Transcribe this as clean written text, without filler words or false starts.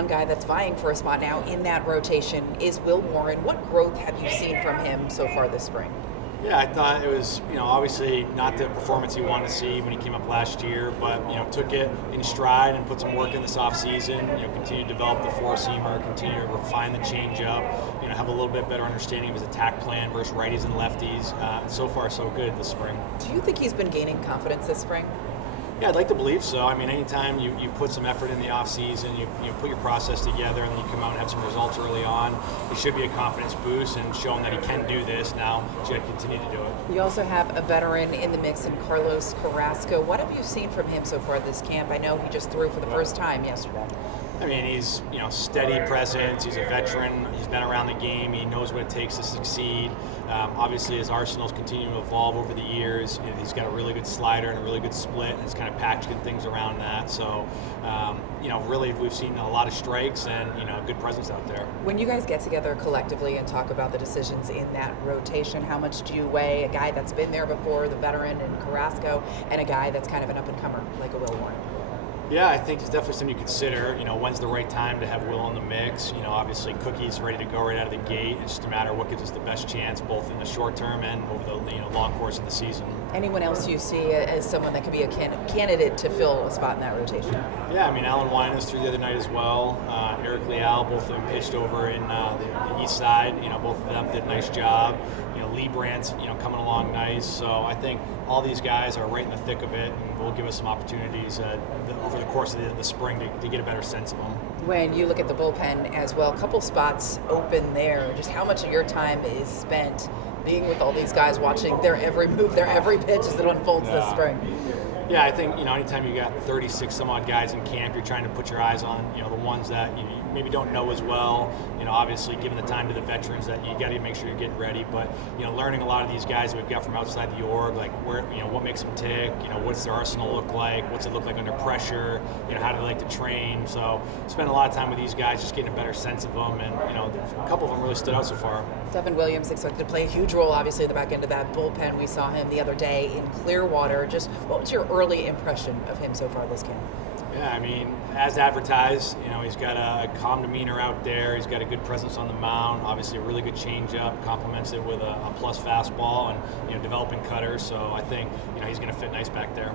one guy that's vying for a spot now in that rotation is Will Warren. What growth have you seen from him so far this spring? Yeah, I thought it was, obviously not the performance he wanted to see when he came up last year, but, took it in stride and put some work in this offseason, continue to develop the four-seamer, continue to refine the changeup, have a little bit better understanding of his attack plan versus righties and lefties. So far, so good this spring. Do you think he's been gaining confidence this spring? Yeah, I'd like to believe so. I mean, anytime you put some effort in the offseason, you put your process together, and then you come out and have some results early on, it should be a confidence boost and showing that he can do this. Now, he's got to continue to do it. You also have a veteran in the mix in Carrasco. What have you seen from him so far this camp? I know he just threw for the first time yesterday. I mean, he's steady presence. He's a veteran. He's been around the game. He knows what it takes to succeed. Obviously, his arsenal's continue to evolve over the years. He's got a really good slider and a really good split, and it's kind of packaging things around that. So, really, we've seen a lot of strikes and good presence out there. When you guys get together collectively and talk about the decisions in that rotation, how much do you weigh a guy that's been there before, the veteran in Carrasco, and a guy that's kind of an up-and-comer like a Will Warren? Yeah, I think it's definitely something you consider. When's the right time to have Will in the mix? Obviously Cookie's ready to go right out of the gate. It's just a matter of what gives us the best chance, both in the short term and over the long course of the season. Anyone else you see as someone that could be a candidate to fill a spot in that rotation? Yeah, I mean, Alan Winans threw the other night as well. Eric Leal, both of them pitched over in the east side. Both of them did a nice job. Lee Brandt's coming along nice. So I think all these guys are right in the thick of it, and will give us some opportunities over the course of the spring to get a better sense of them. When you look at the bullpen as well, a couple spots open there. Just how much of your time is spent being with all these guys, watching their every move, their every pitch as it unfolds this spring? Yeah, I think anytime you got 36 some odd guys in camp, you're trying to put your eyes on the ones that you maybe don't know as well. Obviously giving the time to the veterans that you got to make sure you're getting ready. But learning a lot of these guys that we've got from outside the org, like where what makes them tick. What's their arsenal look like? What's it look like under pressure? How do they like to train? So spend a lot of time with these guys, just getting a better sense of them. And a couple of them really stood out so far. Devin Williams expected to play a huge role, obviously, at the back end of that bullpen. We saw him the other day in Clearwater. Just what was your early impression of him so far this camp? Yeah, I mean, as advertised, he's got a calm demeanor out there. He's got a good presence on the mound. Obviously, a really good changeup. Complements it with a plus fastball and developing cutters. So I think he's going to fit nice back there.